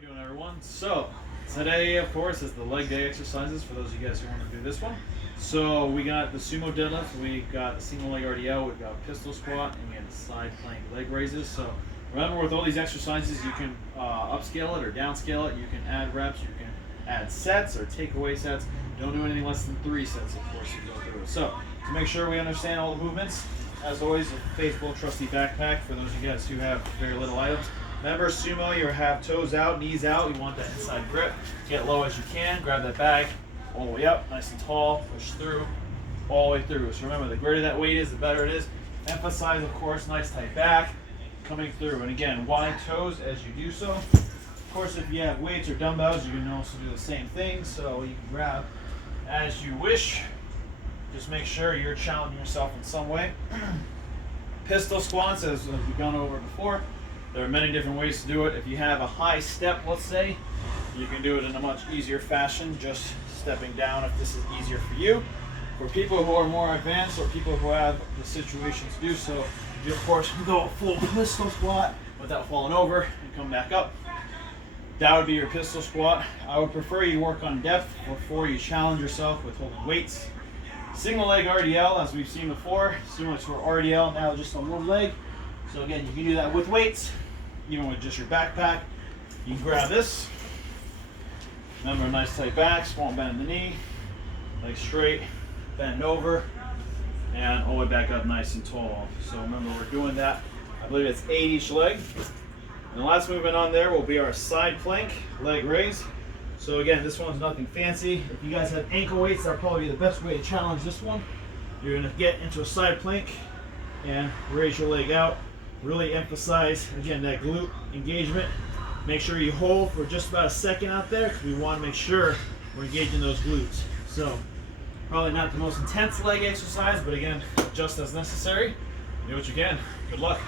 we doing, everyone? So today, of course, is the leg day exercises for those of you guys who want to do this one. So we got the Sumo Deadlift, we got the single leg RDL, we've got pistol squat, and we have the side plank leg raises. So remember, with all these exercises, you can upscale it or downscale it. You can add reps, you can add sets or take away sets. Don't do anything less than 3 sets, of course, you go through it. So to make sure we understand all the movements, as always, a faithful, trusty backpack for those of you guys who have very little items. Remember, sumo, you have toes out, knees out. You want that inside grip. Get low as you can. Grab that bag all the way up, nice and tall. Push through, all the way through. So remember, the greater that weight is, the better it is. Emphasize, of course, nice tight back, coming through. And again, wide toes as you do so. Of course, if you have weights or dumbbells, you can also do the same thing. So you can grab as you wish. Just make sure you're challenging yourself in some way. Pistol squats, as we've gone over before. There are many different ways to do it. If you have a high step, let's say, you can do it in a much easier fashion, just stepping down if this is easier for you. For people who are more advanced or people who have the situation to do so, you of course can go a full pistol squat without falling over and come back up. That would be your pistol squat. I would prefer you work on depth before you challenge yourself with holding weights. Single leg RDL, as we've seen before, similar to our RDL, now just on one leg. So again, you can do that with weights, even with just your backpack. You can grab this. Remember, a nice tight back, small bend in the knee, leg straight, bend over, and all the way back up nice and tall. So remember, we're doing that, I believe it's 8 each leg. And the last movement on there will be our side plank leg raise. So again, this one's nothing fancy. If you guys have ankle weights, that'll probably be the best way to challenge this one. You're gonna get into a side plank and raise your leg out. Really emphasize, again, that glute engagement. Make sure you hold for just about a second out there because we want to make sure we're engaging those glutes. So, probably not the most intense leg exercise, but again, just as necessary. Do what you can. Good luck.